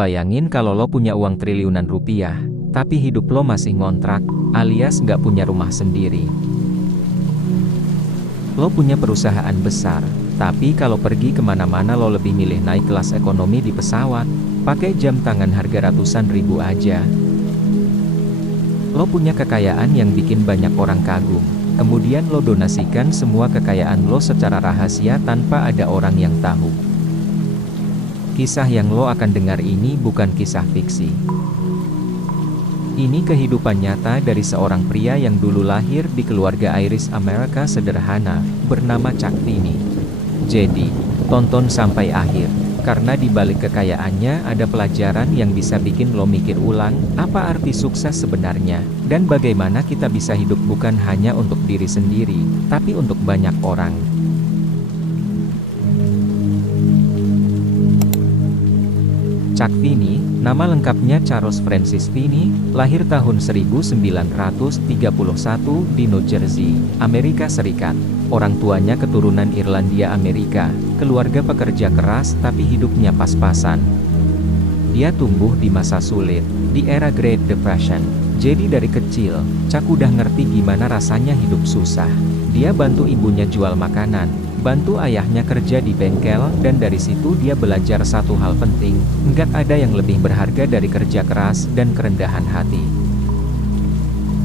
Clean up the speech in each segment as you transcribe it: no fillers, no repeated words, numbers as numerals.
Bayangin kalau lo punya uang triliunan rupiah, tapi hidup lo masih ngontrak, alias nggak punya rumah sendiri. Lo punya perusahaan besar, tapi kalau pergi kemana-mana lo lebih milih naik kelas ekonomi di pesawat, pakai jam tangan harga ratusan ribu aja. Lo punya kekayaan yang bikin banyak orang kagum, kemudian lo donasikan semua kekayaan lo secara rahasia tanpa ada orang yang tahu. Kisah yang lo akan dengar ini bukan kisah fiksi. Ini kehidupan nyata dari seorang pria yang dulu lahir di keluarga Irish Amerika sederhana, bernama Chuck Feeney. Jadi, tonton sampai akhir, karena di balik kekayaannya ada pelajaran yang bisa bikin lo mikir ulang, apa arti sukses sebenarnya, dan bagaimana kita bisa hidup bukan hanya untuk diri sendiri, tapi untuk banyak orang. Chuck Feeney, nama lengkapnya Charles Francis Feeney, lahir tahun 1931 di New Jersey, Amerika Serikat. Orang tuanya keturunan Irlandia Amerika, keluarga pekerja keras tapi hidupnya pas-pasan. Dia tumbuh di masa sulit, di era Great Depression. Jadi dari kecil, Chuck udah ngerti gimana rasanya hidup susah. Dia bantu ibunya jual makanan, bantu ayahnya kerja di bengkel, dan dari situ dia belajar satu hal penting, nggak ada yang lebih berharga dari kerja keras dan kerendahan hati.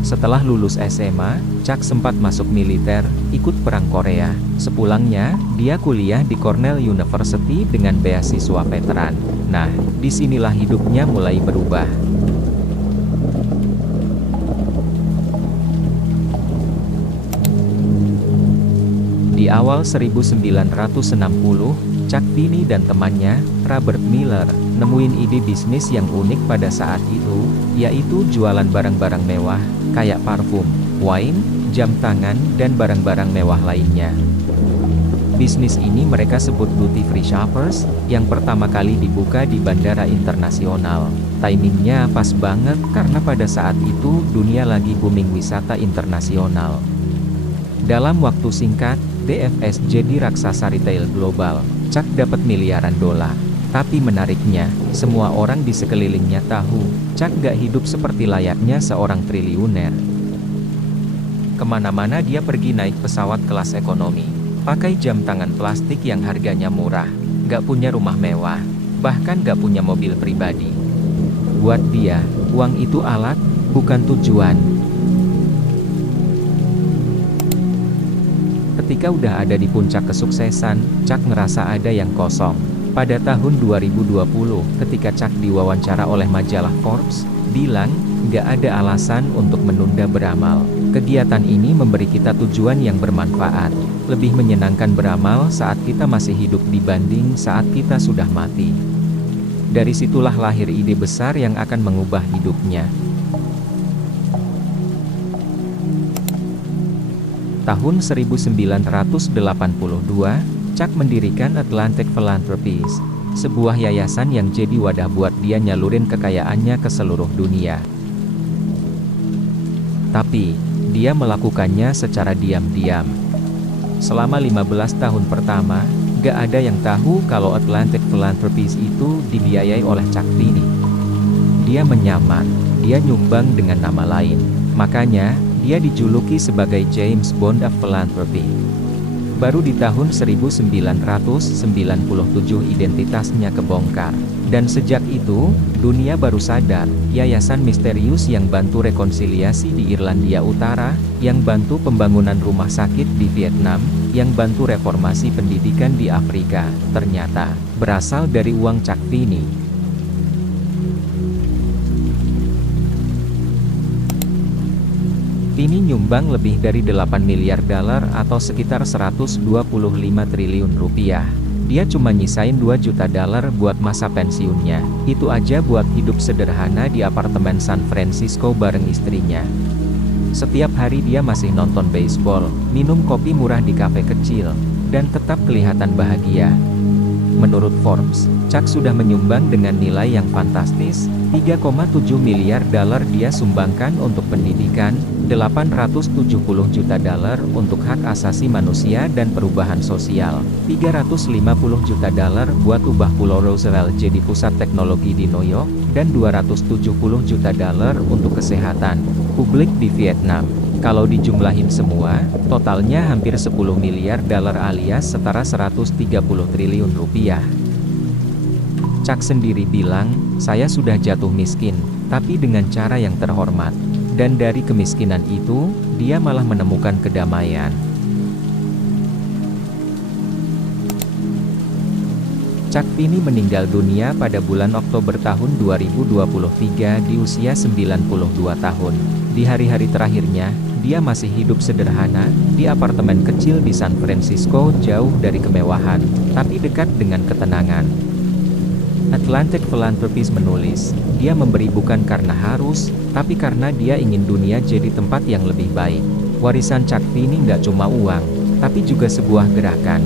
Setelah lulus SMA, Chuck sempat masuk militer, ikut Perang Korea. Sepulangnya, dia kuliah di Cornell University dengan beasiswa veteran. Nah, disinilah hidupnya mulai berubah. Di awal 1960, Chuck Feeney dan temannya, Robert Miller, nemuin ide bisnis yang unik pada saat itu, yaitu jualan barang-barang mewah, kayak parfum, wine, jam tangan, dan barang-barang mewah lainnya. Bisnis ini mereka sebut duty free shoppers, yang pertama kali dibuka di bandara internasional. Timingnya pas banget, karena pada saat itu, dunia lagi booming wisata internasional. Dalam waktu singkat, DFS jadi raksasa retail global. Chuck dapat miliaran dolar. Tapi menariknya, semua orang di sekelilingnya tahu, Chuck gak hidup seperti layaknya seorang triliuner. Kemana-mana dia pergi naik pesawat kelas ekonomi, pakai jam tangan plastik yang harganya murah, gak punya rumah mewah, bahkan gak punya mobil pribadi. Buat dia, uang itu alat, bukan tujuan. Ketika udah ada di puncak kesuksesan, Chuck ngerasa ada yang kosong. Pada tahun 2020, ketika Chuck diwawancara oleh majalah Forbes, bilang, nggak ada alasan untuk menunda beramal. Kegiatan ini memberi kita tujuan yang bermanfaat. Lebih menyenangkan beramal saat kita masih hidup dibanding saat kita sudah mati. Dari situlah lahir ide besar yang akan mengubah hidupnya. Tahun 1982, Chuck mendirikan Atlantic Philanthropies, sebuah yayasan yang jadi wadah buat dia nyalurin kekayaannya ke seluruh dunia. Tapi, dia melakukannya secara diam-diam. Selama 15 tahun pertama, gak ada yang tahu kalau Atlantic Philanthropies itu dibiayai oleh Chuck Feeney. Dia menyamar, dia nyumbang dengan nama lain. Makanya, dia dijuluki sebagai James Bond of Philanthropy. Baru di tahun 1997 identitasnya kebongkar. Dan sejak itu, dunia baru sadar, yayasan misterius yang bantu rekonsiliasi di Irlandia Utara, yang bantu pembangunan rumah sakit di Vietnam, yang bantu reformasi pendidikan di Afrika, ternyata berasal dari uang Chuck Feeney. Feeney nyumbang lebih dari 8 miliar dolar atau sekitar 125 triliun rupiah. Dia cuma nyisain 2 juta dolar buat masa pensiunnya. Itu aja buat hidup sederhana di apartemen San Francisco bareng istrinya. Setiap hari dia masih nonton baseball, minum kopi murah di kafe kecil, dan tetap kelihatan bahagia. Menurut Forbes, Chuck sudah menyumbang dengan nilai yang fantastis, 3,7 miliar dolar dia sumbangkan untuk pendidikan, 870 juta dolar untuk hak asasi manusia dan perubahan sosial, 350 juta dolar buat ubah Pulau Roosevelt jadi pusat teknologi di New York, dan 270 juta dolar untuk kesehatan publik di Vietnam. Kalau dijumlahin semua, totalnya hampir 10 miliar dolar alias setara 130 triliun rupiah. Chuck sendiri bilang, saya sudah jatuh miskin, tapi dengan cara yang terhormat. Dan dari kemiskinan itu, dia malah menemukan kedamaian. Chuck Finney meninggal dunia pada bulan Oktober tahun 2023 di usia 92 tahun. Di hari-hari terakhirnya, dia masih hidup sederhana, di apartemen kecil di San Francisco jauh dari kemewahan, tapi dekat dengan ketenangan. Atlantic Philanthropies menulis, dia memberi bukan karena harus, tapi karena dia ingin dunia jadi tempat yang lebih baik. Warisan Chuck Finney nggak cuma uang, tapi juga sebuah gerakan.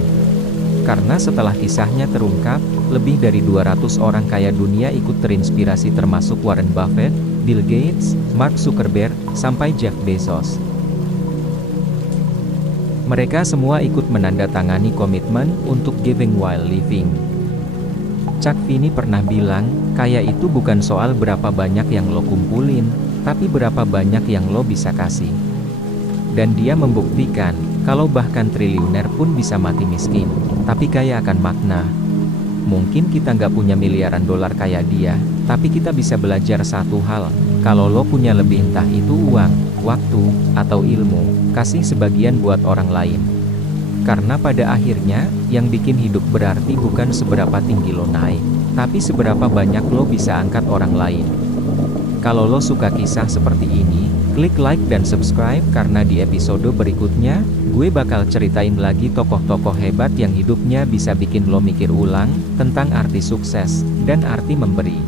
Karena setelah kisahnya terungkap, lebih dari 200 orang kaya dunia ikut terinspirasi termasuk Warren Buffett, Bill Gates, Mark Zuckerberg, sampai Jeff Bezos. Mereka semua ikut menandatangani komitmen untuk giving while living. Chuck Finney pernah bilang, kaya itu bukan soal berapa banyak yang lo kumpulin, tapi berapa banyak yang lo bisa kasih. Dan dia membuktikan, kalau bahkan triliuner pun bisa mati miskin, tapi kaya akan makna. Mungkin kita nggak punya miliaran dolar kayak dia, tapi kita bisa belajar satu hal, kalau lo punya lebih entah itu uang, waktu, atau ilmu, kasih sebagian buat orang lain. Karena pada akhirnya, yang bikin hidup berarti bukan seberapa tinggi lo naik, tapi seberapa banyak lo bisa angkat orang lain. Kalau lo suka kisah seperti ini, klik like dan subscribe karena di episode berikutnya, gue bakal ceritain lagi tokoh-tokoh hebat yang hidupnya bisa bikin lo mikir ulang, tentang arti sukses, dan arti memberi.